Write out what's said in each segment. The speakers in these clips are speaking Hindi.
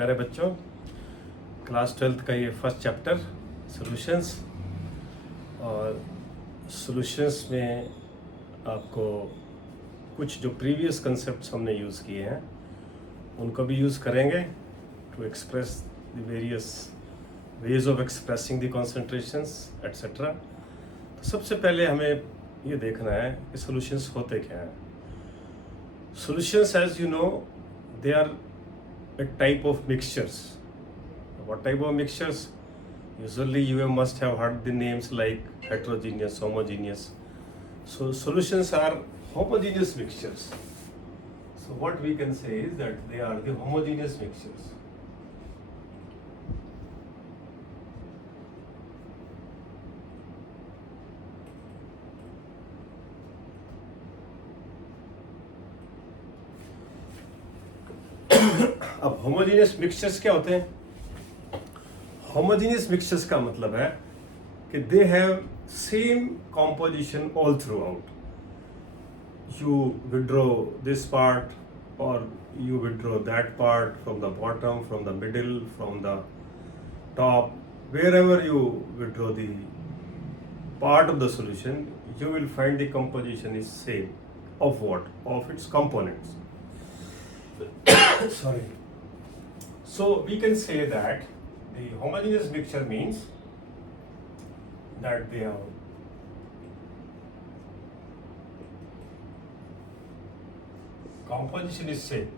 प्यारे बच्चों, क्लास 12th का ये फर्स्ट चैप्टर सॉल्यूशंस। और सॉल्यूशंस में आपको कुछ जो प्रीवियस कंसेप्ट्स हमने यूज़ किए हैं उनको भी यूज़ करेंगे to express the various ways of expressing the concentrations etcetera. तो सबसे पहले हमें ये देखना है कि सॉल्यूशंस होते क्या हैं। Solutions, as you know, they are a type of mixtures. What type of mixtures? Usually you must have heard the names like heterogeneous, homogeneous. So solutions are homogeneous mixtures. So what we can say is that they are the homogeneous mixtures. अब होमोजेनियस मिक्सचर्स क्या होते हैं? होमोजेनियस मिक्सचर्स का मतलब है कि they have same composition all throughout. You withdraw this part और you withdraw that part from the bottom, from the middle, from the top, wherever you withdraw the part of the solution, you will find the composition is same. Of what? Of its components. Sorry. So we can say that the homogeneous mixture means that they have composition is same.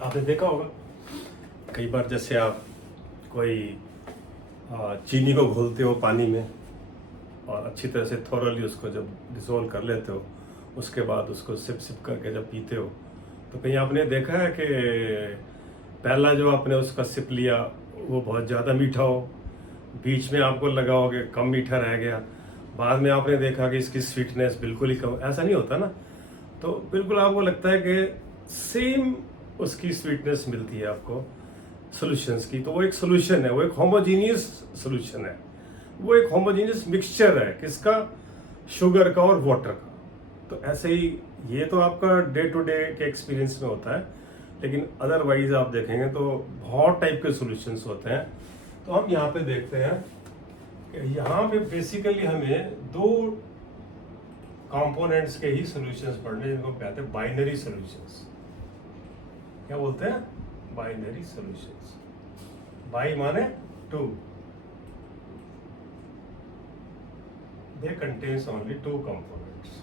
आपने देखा होगा कई बार, जैसे आप कोई चीनी को घोलते हो पानी में और अच्छी तरह से थोरली उसको जब डिसोल्व कर लेते हो, उसके बाद उसको सिप सिप करके जब पीते हो, तो कहीं आपने देखा है कि पहला जो आपने उसका सिप लिया वो बहुत ज़्यादा मीठा हो, बीच में आपको लगा हो कि कम मीठा रह गया, बाद में आपने देखा कि इसकी स्वीटनेस बिल्कुल ही कम। ऐसा नहीं होता ना। तो बिल्कुल आपको लगता है कि सेम उसकी स्वीटनेस मिलती है आपको सॉल्यूशंस की। तो वो एक सॉल्यूशन है, वो एक होमोजीनियस सॉल्यूशन है, वो एक होमोजीनियस मिक्सचर है। किसका? शुगर का और वाटर का। तो ऐसे ही ये तो आपका डे टू डे के एक्सपीरियंस में होता है, लेकिन अदरवाइज आप देखेंगे तो बहुत टाइप के सॉल्यूशंस होते हैं। तो हम यहाँ पे देखते हैं कि यहाँ पे बेसिकली हमें दो कंपोनेंट्स के ही सॉल्यूशंस पढ़ने, जिनको कहते हैं बाइनरी सॉल्यूशंस। क्या बोलते हैं? Binary solutions. बाई माने two, they contains only two components.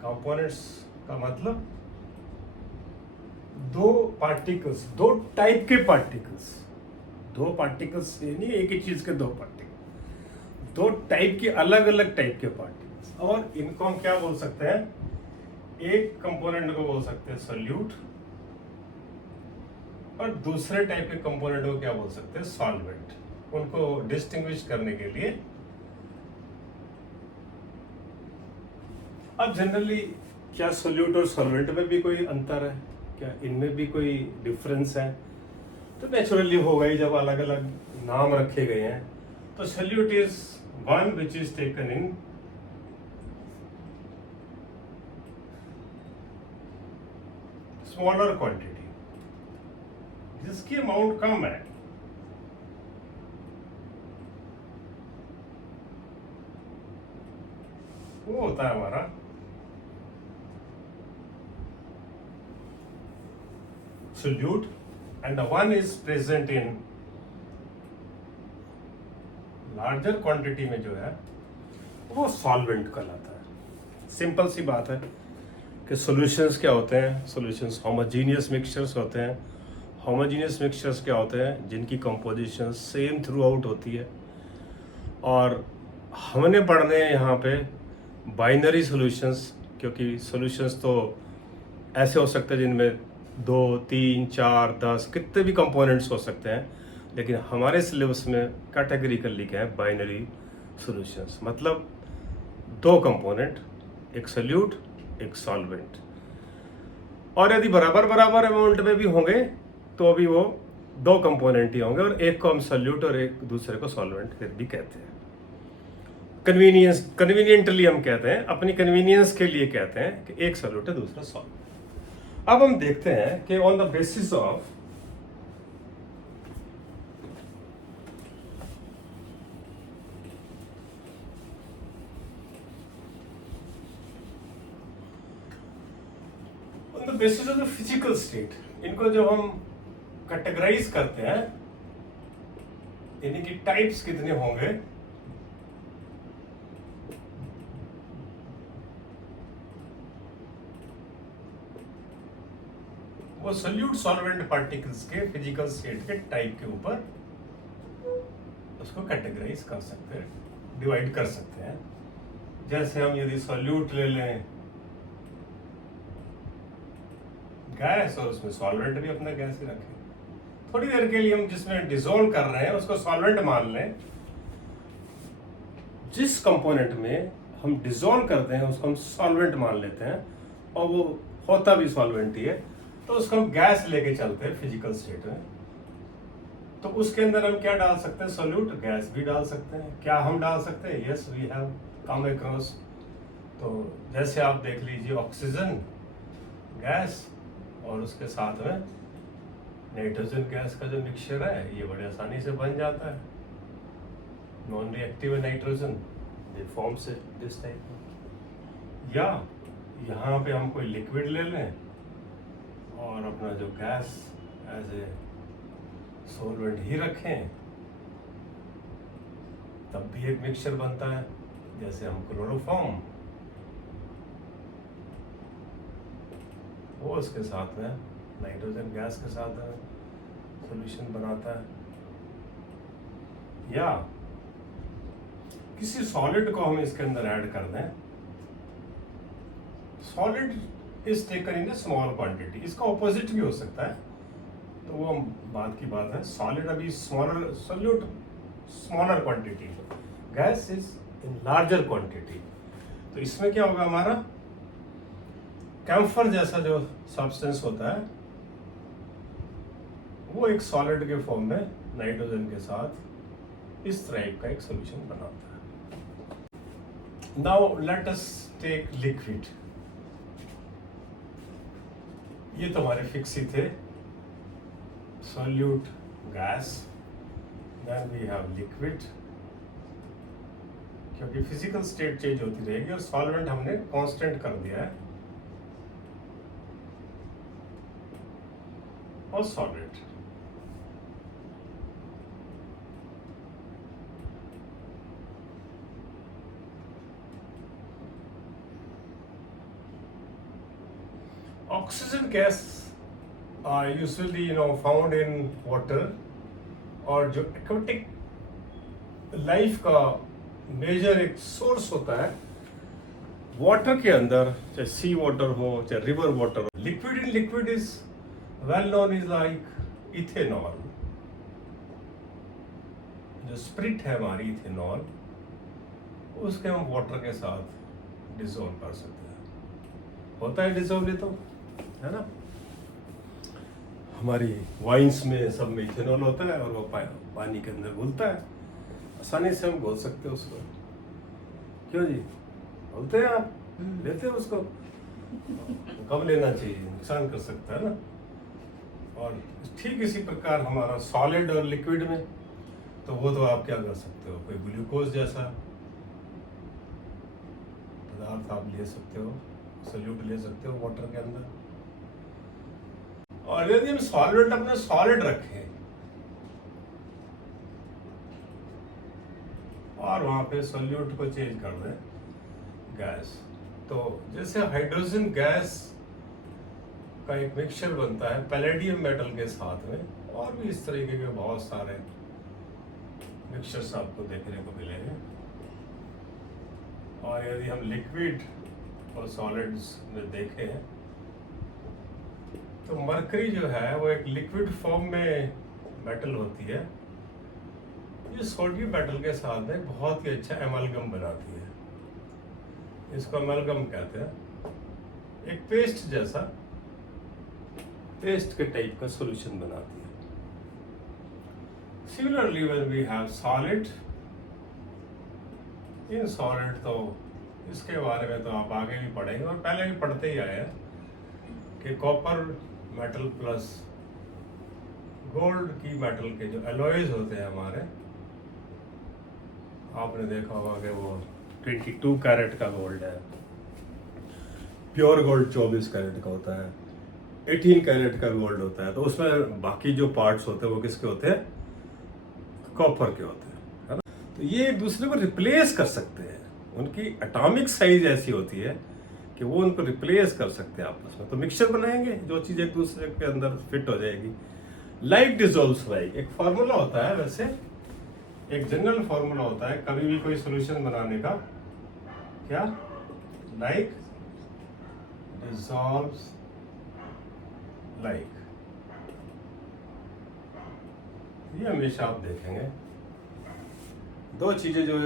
Components का मतलब दो पार्टिकल्स, दो टाइप के पार्टिकल्स। दो पार्टिकल्स नहीं, एक ही चीज के दो पार्टिकल, दो टाइप के, अलग अलग टाइप के पार्टिकल्स। और इनको हम क्या बोल सकते हैं? एक कंपोनेंट को बोल सकते हैं सोल्यूट, और दूसरे टाइप के कंपोनेंट को क्या बोल सकते हैं? सॉल्वेंट। उनको डिस्टिंग्विश करने के लिए अब जनरली क्या सोल्यूट और सॉल्वेंट में भी कोई अंतर है? क्या इनमें भी कोई डिफरेंस है? तो नेचुरली होगा ही, जब अलग अलग नाम रखे गए हैं। तो solute is one which is taken in smaller quantity, जिसकी अमाउंट कम है। वो होता है हमारा solute, and the one is present in larger quantity में जो है वो सॉल्वेंट कहलाता है। सिंपल सी बात है कि सॉल्यूशंस क्या होते हैं? सॉल्यूशंस होमोजेनियस मिक्सचर्स होते हैं। होमोजेनियस मिक्सचर्स क्या होते हैं? जिनकी कंपोजिशन सेम थ्रू आउट होती है। और हमने पढ़ने हैं यहाँ पे बाइनरी सॉल्यूशंस, क्योंकि सॉल्यूशंस तो ऐसे हो सकते हैं जिनमें 2, 3, 4, 10 कितने भी कंपोनेंट्स हो सकते हैं, लेकिन हमारे सिलेबस में कैटेगरिकल लिखा है बाइनरी सॉल्यूशंस। मतलब दो कंपोनेंट, एक सोल्यूट, एक सॉल्वेंट। और यदि बराबर बराबर अमाउंट में भी होंगे तो भी वो दो कंपोनेंट ही होंगे, और एक को हम सोल्यूट और एक दूसरे को सॉल्वेंट फिर भी कहते हैं। कन्वीनियंटली हम कहते हैं, अपनी कन्वीनियंस के लिए कहते हैं कि एक सॉल्यूट है दूसरा सॉल्व। अब हम देखते हैं कि on the basis of basis of the physical state, इनको जब हम कैटेगराइज करते हैं, यानी कि टाइप्स कितने होंगे, वो सोल्यूट सॉल्वेंट पार्टिकल्स के फिजिकल स्टेट के टाइप के ऊपर उसको कैटेगराइज कर सकते हैं, डिवाइड कर सकते हैं। जैसे हम यदि सोल्यूट ले लें गैस और उसमें सॉल्वेंट भी अपना गैस ही रखें, थोड़ी देर के लिए हम जिसमें डिसॉल्व कर रहे हैं उसको सॉल्वेंट मान लें। जिस कंपोनेंट में हम डिसॉल्व करते हैं उसको हम सॉल्वेंट मान लेते हैं और वो होता भी सॉल्वेंट ही है, तो उसको हम गैस लेके चलते हैं फिजिकल स्टेट में। तो उसके अंदर हम क्या डाल सकते हैं, सोल्यूट गैस भी डाल सकते हैं। क्या हम डाल सकते हैं? Yes, we have come across. तो जैसे आप देख लीजिए ऑक्सीजन गैस और उसके साथ में नाइट्रोजन गैस का जो मिक्सचर है ये बड़े आसानी से बन जाता है। नॉन रिएक्टिव है नाइट्रोजन, ये फॉर्म से दिस टाइप। या यहाँ पे हम कोई लिक्विड ले लें और अपना जो गैस एज ए सॉल्वेंट ही रखें, तब भी एक मिक्सचर बनता है। जैसे हम क्लोरोफॉर्म, वो उसके साथ में नाइट्रोजन गैस के साथ सॉल्यूशन बनाता है। या किसी सॉलिड को हम इसके अंदर ऐड कर दें, solid is taken in small quantity, इसका ऑपोजिट भी हो सकता है, तो वो बात की बात है। सॉलिड अभी smaller, solute smaller quantity, gas is in larger quantity. तो इसमें क्या होगा, हमारा कैम्फर जैसा जो सब्सटेंस होता है वो एक सॉलिड के फॉर्म में नाइट्रोजन के साथ इस टाइप का एक सॉल्यूशन बनाता है। Now let us take liquid. ये तो हमारे फिक्स ही थे, solute gas, then we have liquid, क्योंकि फिजिकल स्टेट चेंज होती रहेगी और सॉल्वेंट हमने कांस्टेंट कर दिया है, और solid. Oxygen gas usually found in water, और जो एक्वेटिक लाइफ का मेजर एक सोर्स होता है वाटर के अंदर, चाहे सी वाटर हो चाहे रिवर वाटर हो। Liquid in liquid is well known is like ethanol. जो स्प्रिट है हमारी इथेनॉल, उसके हम वाटर के साथ डिसॉल्व कर सकते हैं। होता है डिसॉल्व, तो है ना, हमारी वाइन्स में सब में इथेनॉल होता है और वो पानी के अंदर घुलता है, आसानी से हम घोल सकते हैं उसको। क्यों जी, घोलते हैं आप, लेते हैं उसको? कब लेना चाहिए, नुकसान कर सकता है ना। और ठीक इसी प्रकार हमारा सॉलिड और लिक्विड में, तो वो तो आप क्या कर सकते हो, कोई ग्लूकोज जैसा पदार्थ आप ले सकते हो, सोल्यूट ले सकते हो वाटर के अंदर। और यदि हम सॉल्वेंट अपने सॉलिड रखें और वहां पे सोल्यूट को चेंज कर दें गैस, तो जैसे हाइड्रोजन गैस का एक मिक्सचर बनता है पैलेडियम मेटल के साथ में, और भी इस तरीके के बहुत सारे मिक्सचर्स आपको देखने को मिलेंगे। और यदि हम लिक्विड और सॉलिड्स में देखें, तो मरकरी जो है वो एक लिक्विड फॉर्म में मेटल होती है, ये सोडियम मेटल के साथ में बहुत ही अच्छा एमलगम बनाती है। इसको एमलगम कहते हैं, एक पेस्ट जैसा, पेस्ट के टाइप का सॉल्यूशन बनाती है। Similarly when we have solid in solid तो इसके बारे में तो आप आगे भी पढ़ेंगे और पहले भी पढ़ते ही आए हैं कि कॉपर मेटल प्लस गोल्ड की मेटल के जो एलॉयज होते हैं हमारे, आपने देखा होगा कि वो 22 कैरेट का गोल्ड है, प्योर गोल्ड 24 कैरेट का होता है, 18 कैरेट का गोल्ड होता है। तो उसमें बाकी जो पार्ट्स होते हैं वो किसके होते हैं? कॉपर के होते हैं, है ना। तो ये एक दूसरे को रिप्लेस कर सकते हैं, उनकी एटॉमिक साइज ऐसी होती है कि वो उनको रिप्लेस कर सकते हैं आपस में। तो मिक्सचर बनाएंगे जो चीज़ एक दूसरे के अंदर फिट हो जाएगी। लाइक डिजोल्व्स लाइक, एक फार्मूला होता है, वैसे एक जनरल फार्मूला होता है कभी भी कोई सॉल्यूशन बनाने का, क्या? लाइक dissolves like, ये हमेशा आप देखेंगे दो चीजें जो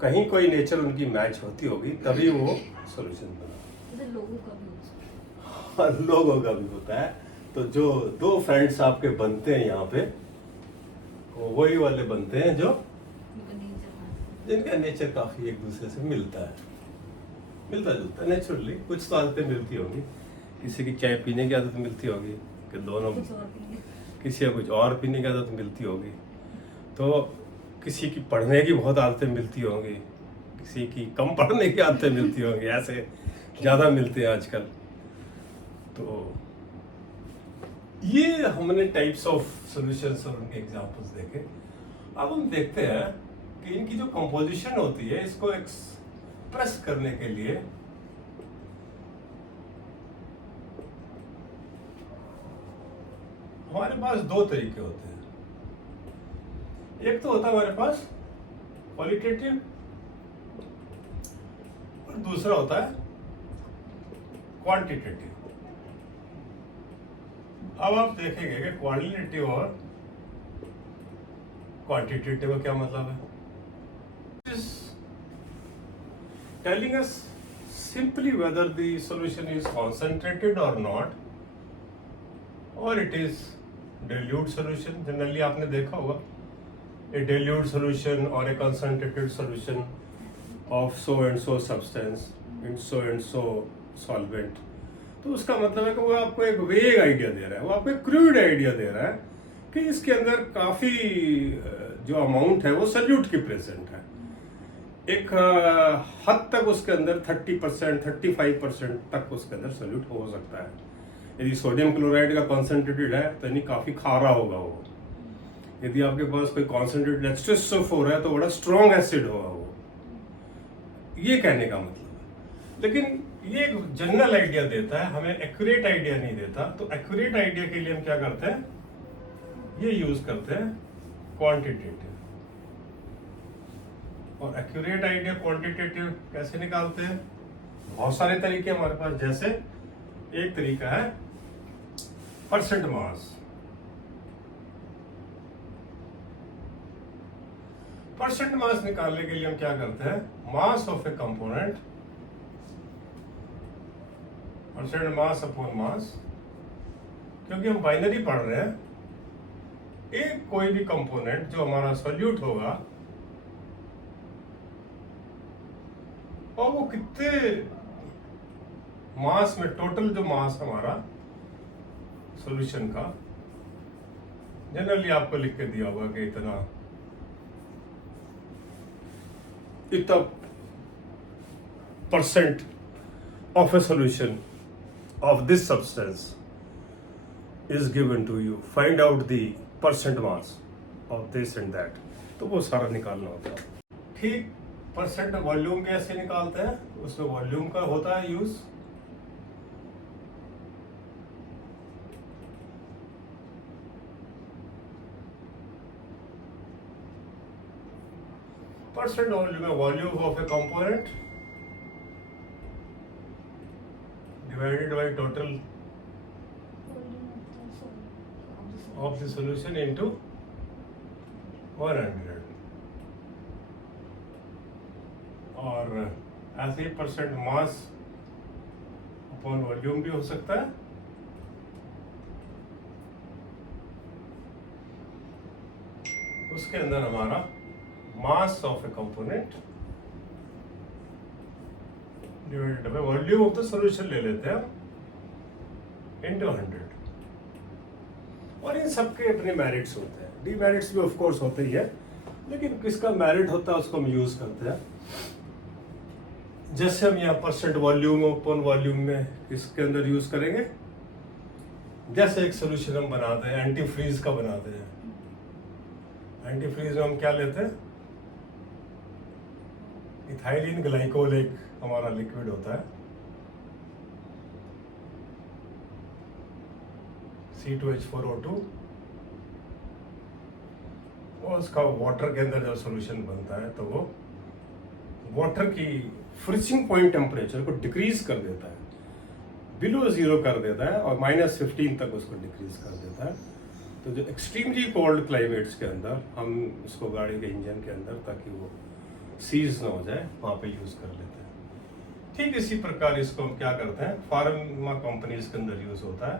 कहीं कोई नेचर उनकी मैच होती होगी तभी वो सॉल्यूशन बना। लोगों का भी होता है। तो जो दो फ्रेंड्स आपके बनते हैं यहाँ पे, वो वही वाले बनते हैं जो जिनका नेचर काफी एक दूसरे से मिलता है, मिलता जुलता है नेचुरली। कुछ तो आदतें मिलती होंगी, किसी की चाय पीने की आदत मिलती होगी कि दोनों, किसी का कुछ और पीने की आदत मिलती होगी, तो किसी की पढ़ने की बहुत आदतें मिलती होंगी, किसी की कम पढ़ने की आदतें मिलती होंगी, ऐसे ज़्यादा मिलते हैं आजकल। तो ये हमने टाइप्स ऑफ सॉल्यूशंस और उनके एग्जांपल्स देखे। अब हम देखते हैं कि इनकी जो कंपोजिशन होती है, इसको एक्सप्रेस करने के लिए हमारे पास दो तरीके होते हैं। एक तो होता है हमारे पास क्वालिटेटिव और दूसरा होता है क्वांटिटेटिव। अब आप देखेंगे कि क्वालिटेटिव और क्वांटिटेटिव का क्या मतलब है। Telling us simply whether the solution is concentrated और नॉट, और it is dilute solution। Generally आपने देखा होगा a dilute solution or a concentrated solution of so and so substance in so and so solvent। तो उसका मतलब है कि वो आपको एक वेग आइडिया दे रहा है, वो आपको एक क्रूड आइडिया दे रहा है कि इसके अंदर काफ़ी जो अमाउंट है वो सल्यूट की प्रेजेंट है। एक हद तक उसके अंदर 30%, 35% तक उसके अंदर सल्यूट हो सकता है। यदि सोडियम क्लोराइड का कॉन्सेंट्रेटेड है तो यानी काफ़ी खारा होगा वो। यदि आपके पास कोई कॉन्सेंट्रेटेड H2SO4 है तो बड़ा स्ट्रॉन्ग एसिड होगा वो। ये कहने का मतलब है। लेकिन ये एक जनरल आइडिया देता है, हमें एक्यूरेट आइडिया नहीं देता। तो एक्यूरेट आइडिया के लिए हम क्या करते हैं, ये यूज करते हैं क्वांटिटेटिव। और एक्यूरेट आइडिया क्वांटिटेटिव कैसे निकालते हैं? बहुत सारे तरीके हमारे पास। जैसे एक तरीका है परसेंट मास। परसेंट मास निकालने के लिए हम क्या करते हैं, mass of A component, percent mass upon mass. क्योंकि हम बाइनरी पढ़ रहे हैं, एक कोई भी कंपोनेंट जो हमारा सॉल्यूट होगा और वो कितने मास में, टोटल जो मास हमारा सॉल्यूशन का, जनरली आपको लिख के दिया होगा कि इतना percent of a solution of this substance is given to you, find out the percent mass of this and that. तो वो सारा निकालना होता है। ठीक परसेंट वॉल्यूम कैसे निकालते हैं, उसमें वॉल्यूम का होता है use. Percent volume of A component divided by total of the solution into 100। और ऐसे ही परसेंट मास अपॉन वॉल्यूम भी हो सकता है। उसके अंदर हमारा mass of A component divided by volume of the solution ले लेते हैं इनटू 100। और इन सबके अपने मेरिट्स होते हैं, डीमेरिट्स भी ऑफ कोर्स होते ही है, लेकिन किसका मेरिट होता है उसको हम यूज करते हैं। जैसे हम यहाँ परसेंट वॉल्यूम ओपन वॉल्यूम में इसके अंदर यूज करेंगे। जैसे एक सोल्यूशन हम बनाते हैं, एंटी फ्रीज का बनाते हैं। एंटी फ्रीज में हम क्या लेते हैं, इथाइलिन ग्लाइकोल एक हमारा लिक्विड होता है, C2H4O2, और उसका वाटर के अंदर जब सॉल्यूशन बनता है तो वो वाटर की फ्रीजिंग पॉइंट टेम्परेचर को डिक्रीज कर देता है, बिलो जीरो कर देता है, और -15 तक उसको डिक्रीज कर देता है। तो जो एक्सट्रीमली कोल्ड क्लाइमेट्स के अंदर हम इसको गाड़ी के इंजन के अंदर, ताकि वो सीज ना हो जाए, वहाँ पे यूज़ कर लेते हैं। ठीक इसी प्रकार इसको हम क्या करते हैं, फार्मा कंपनीज के अंदर यूज़ होता है।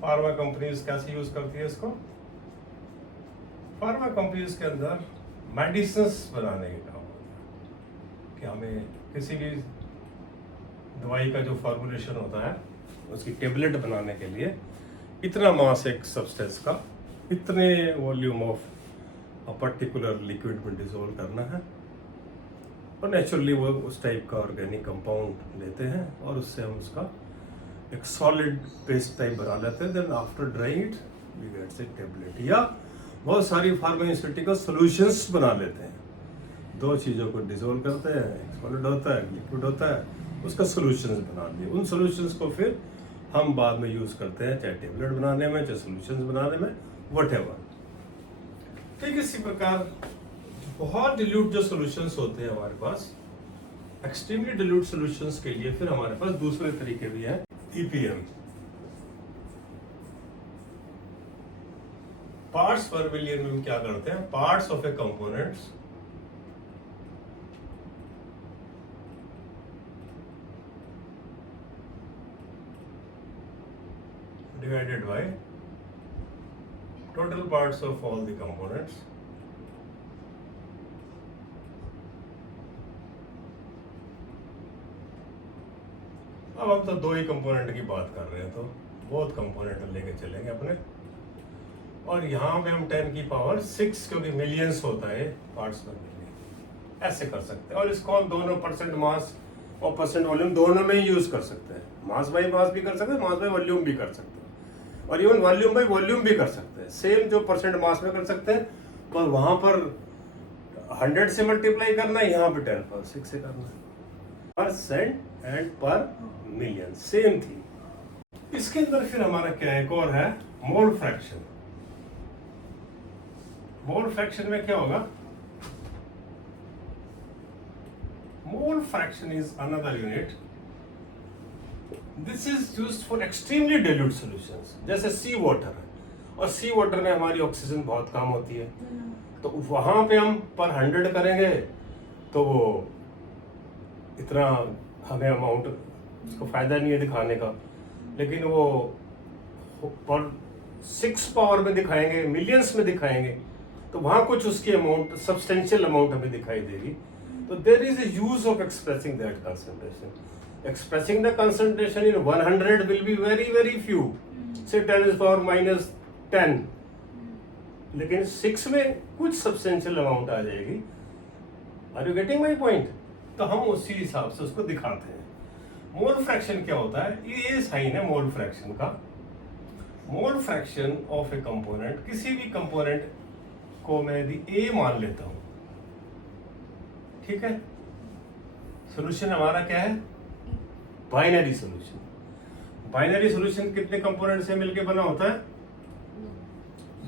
फार्मा कंपनीज कैसे यूज़ करती है इसको, फार्मा कंपनीज के अंदर मेडिसिन बनाने के काम होता है कि हमें किसी भी दवाई का जो फॉर्मुलेशन होता है उसकी टेबलेट बनाने के लिए इतना मास एक सब्सटेंस का इतने volume of a particular liquid में डिसॉल्व करना है, और नेचुरली वो उस टाइप का ऑर्गेनिक कंपाउंड लेते हैं और उससे हम उसका एक सॉलिड पेस्ट टाइप बना लेते हैं। Then after drying it we gets a tablet, या बहुत सारी फार्मास्यूटिकल सॉल्यूशंस बना लेते हैं। दो चीज़ों को डिसॉल्व करते हैं, एक सॉलिड होता है, लिक्विड होता है, उसका सॉल्यूशंस बना दिए। उन सॉल्यूशंस को फिर हम बाद में यूज़ करते हैं, चाहे टेबलेट बनाने में, चाहे सॉल्यूशंस बनाने में, व्हाटएवर। ठीक इसी प्रकार बहुत डिल्यूट जो सॉल्यूशंस होते हैं हमारे पास, एक्सट्रीमली डिल्यूट सॉल्यूशंस के लिए फिर हमारे पास दूसरे तरीके भी हैं, EPM, पार्ट्स पर मिलियन में हम क्या करते हैं, parts of A components divided by total parts of all the components अब हम तो दो ही कंपोनेंट की बात कर रहे हैं, तो बहुत कंपोनेंट लेके चलेंगे अपने, और यहाँ पे हम 10 की पावर 6, क्योंकि मिलियंस होता है पार्ट्स पर मिलियन, ऐसे कर सकते हैं। और इसको हम दोनों परसेंट मास और परसेंट वॉल्यूम दोनों में ही यूज कर सकते हैं, मास बाई मास भी कर सकते हैं, मास बाई वॉल्यूम भी कर सकते हैं, और इवन वॉल्यूम बाई वॉल्यूम भी कर सकते हैं। सेम जो परसेंट मास में कर सकते हैं, पर वहाँ पर 100 से मल्टीप्लाई करना है, यहाँ पे 10 पर 6 से करना है, परसेंट एंड पर मिलियन सेम थी। इसके अंदर फिर हमारा क्या है, एक और है मोल फ्रैक्शन। मोल फ्रैक्शन में क्या होगा, mole fraction is another unit, this is used for extremely dilute solutions, जैसे सी वाटर है, और सी वाटर में हमारी ऑक्सीजन बहुत कम होती है, तो वहां पे हम पर 100 करेंगे तो वो इतना हमें अमाउंट, उसको फायदा नहीं है दिखाने का, लेकिन वो पर 6 पावर में दिखाएंगे, मिलियंस में दिखाएंगे, तो वहां कुछ उसकी अमाउंट, सब्सटेंशियल अमाउंट हमें दिखाई देगी। तो there is a use of expressing that concentration. Expressing the concentration in 100 will be very few, say 10 is power -10, लेकिन 6 में कुछ सब्सटेंशियल अमाउंट आ जाएगी। Are you getting my point? तो हम उसी हिसाब से उसको दिखाते हैं। मोल फ्रैक्शन क्या होता है, ये साइन है मोल फ्रैक्शन का। मोल फ्रैक्शन ऑफ ए कंपोनेंट, किसी भी कंपोनेंट को मैं यदि ए मान लेता हूं, ठीक है, सोल्यूशन हमारा क्या है, बाइनरी सॉल्यूशन। बाइनरी सॉल्यूशन कितने कंपोनेंट से मिलके बना होता है,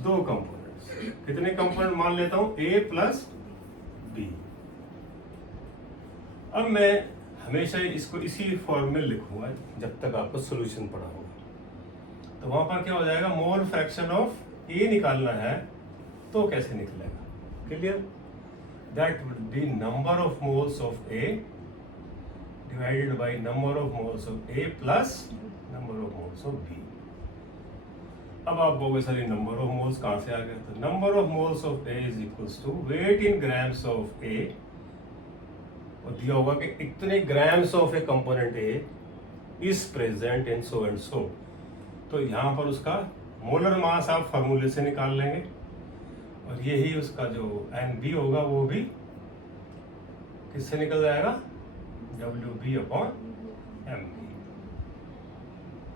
2 कंपोनेंट्स। कितने कंपोनेंट मान लेता हूं, A प्लस B। अब मैं हमेशा इसको इसी फॉर्म में लिखूंगा जब तक आपको सॉल्यूशन पढ़ा होगा। तो वहां पर क्या हो जाएगा, मोल फ्रैक्शन ऑफ A निकालना है तो कैसे निकलेगा, clear, that would be number of moles of A divided by number of moles of A plus number of moles of B। अब आप बोलोगे सर ये नंबर ऑफ मोल्स कहाँ से आ गया, तो number of moles of A is equals to weight in grams of A वो दिया होगा कि इतने grams of A component A is present in so and so, तो यहाँ पर उसका मोलर मास आप फार्मूले से निकाल लेंगे और यही उसका जो एन बी होगा वो भी किससे निकल जाएगा, W B upon M B.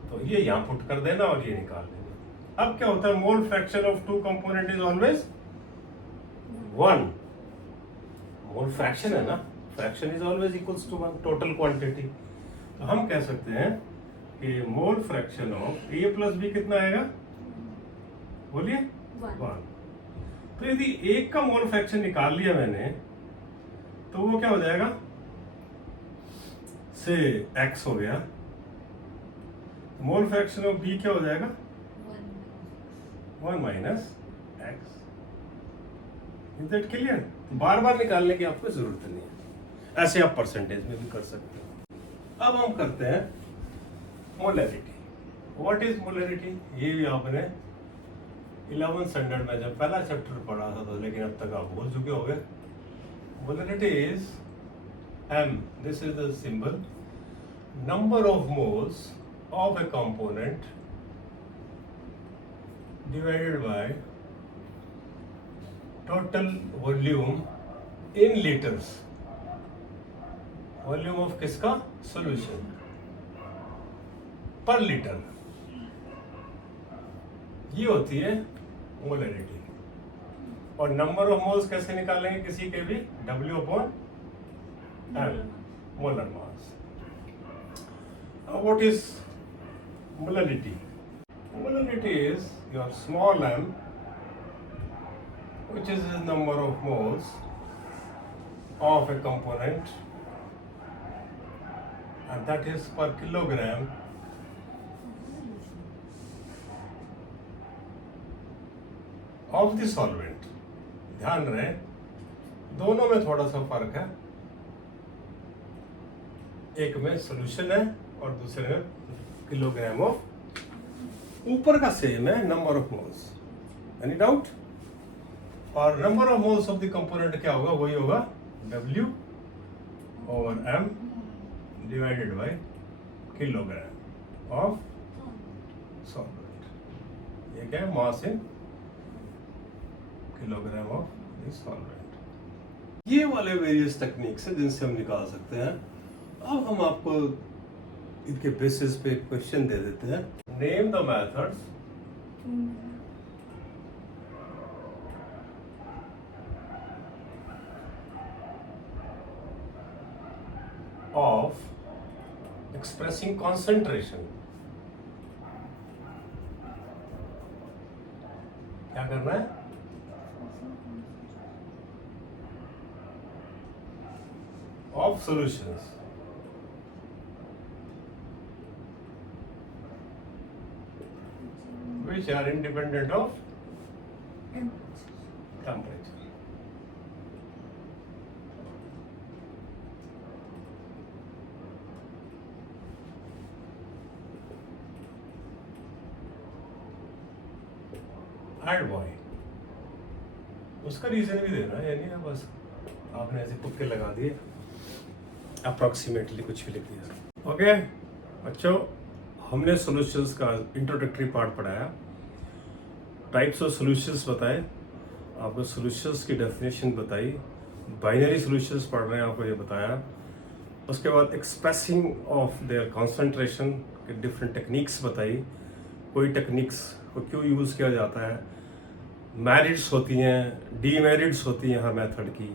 तो ये यहाँ पुट कर देना और ये निकाल लेना। अब क्या होता है, mole fraction of two component is always 1। Mole fraction है ना, fraction is always equals to 1 total quantity. तो हम कह सकते हैं कि mole fraction of A plus B कितना आएगा, बोलिए 1। तो यदि एक का मोल फ्रैक्शन निकाल लिया मैंने तो वो क्या हो जाएगा, से x हो गया, मोल फ्रैक्शन ऑफ b क्या हो जाएगा, 1 minus x. Is that clear? बार बार निकालने की आपको जरूरत नहीं है, ऐसे आप परसेंटेज में भी कर सकते हो। अब हम करते हैं मोलैरिटी। What is molarity? ये भी आपने 11th स्टैंडर्ड में जब पहला चैप्टर पढ़ा था तो, लेकिन अब तक आप भूल चुके होंगे। Molarity is m, this is the symbol, number of moles of a component divided by total volume in liters। Volume of किसका, सॉल्यूशन, पर लीटर, ये होती है मोलैरिटी। और नंबर ऑफ मोल्स कैसे निकालेंगे किसी के भी, W अपॉन एम, molar mass. What is molarity? Molarity is your small m, which is the number of moles of a component, and that is per kilogram of the solvent। ध्यान रहे दोनों में थोड़ा सा फर्क है, एक में सॉल्यूशन है और दूसरे में किलोग्राम ऑफ, ऊपर का सेम है number of moles. Any doubt? और number of moles of the component क्या होगा, वही होगा W over M divided by kilogram of solvent. ये क्या है, mass in kilogram of the solvent. ये वाले वेरियस टेक्निक्स है जिनसे हम निकाल सकते हैं। अब हम आपको इनके बेसिस पे क्वेश्चन दे देते हैं। Name the methods of expressing concentration। क्या करना है, of solutions which are independent of temperature। एड बॉय, उसका रीजन भी देना है, यानी बस आपने ऐसे तुक्के लगा दिए, अप्रॉक्सीमेटली कुछ भी लिख दिया। ओके बच्चों, हमने सॉल्यूशंस का इंट्रोडक्टरी पार्ट पढ़ाया, टाइप्स ऑफ सॉल्यूशंस बताए, आपको सॉल्यूशंस की डेफिनेशन बताई, बाइनरी सॉल्यूशंस पढ़ रहे हैं आपको ये बताया। उसके बाद एक्सप्रेसिंग ऑफ देयर कॉन्सेंट्रेशन के डिफरेंट टेक्निक्स बताई, कोई टेक्निक्स को क्यों यूज़ किया जाता है, मेरिट्स होती हैं, डीमेरिट्स होती हैं हर मेथड की।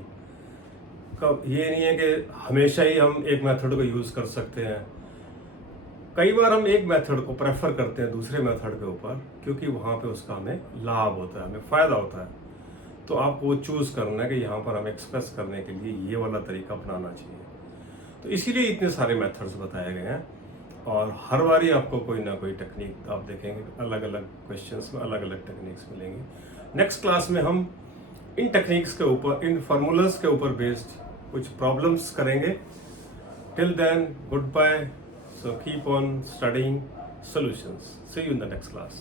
कब ये नहीं है कि हमेशा ही हम एक मेथड को यूज़ कर सकते हैं, कई बार हम एक मेथड को प्रेफर करते हैं दूसरे मेथड के ऊपर, क्योंकि वहाँ पे उसका हमें लाभ होता है, हमें फ़ायदा होता है। तो आपको वो चूज़ करना है कि यहाँ पर हमें एक्सप्रेस करने के लिए ये वाला तरीका अपनाना चाहिए। तो इसीलिए इतने सारे मेथड्स बताए गए हैं, और हर बारी आपको कोई ना कोई टेक्निक आप देखेंगे, अलग अलग क्वेश्चंस में अलग अलग टेक्निक्स मिलेंगी। नेक्स्ट क्लास में हम इन टेक्निक्स के ऊपर, इन फार्मूलाज के ऊपर बेस्ड कुछ प्रॉब्लम्स करेंगे। Till then, good bye. So keep on studying solutions. See you in the next class.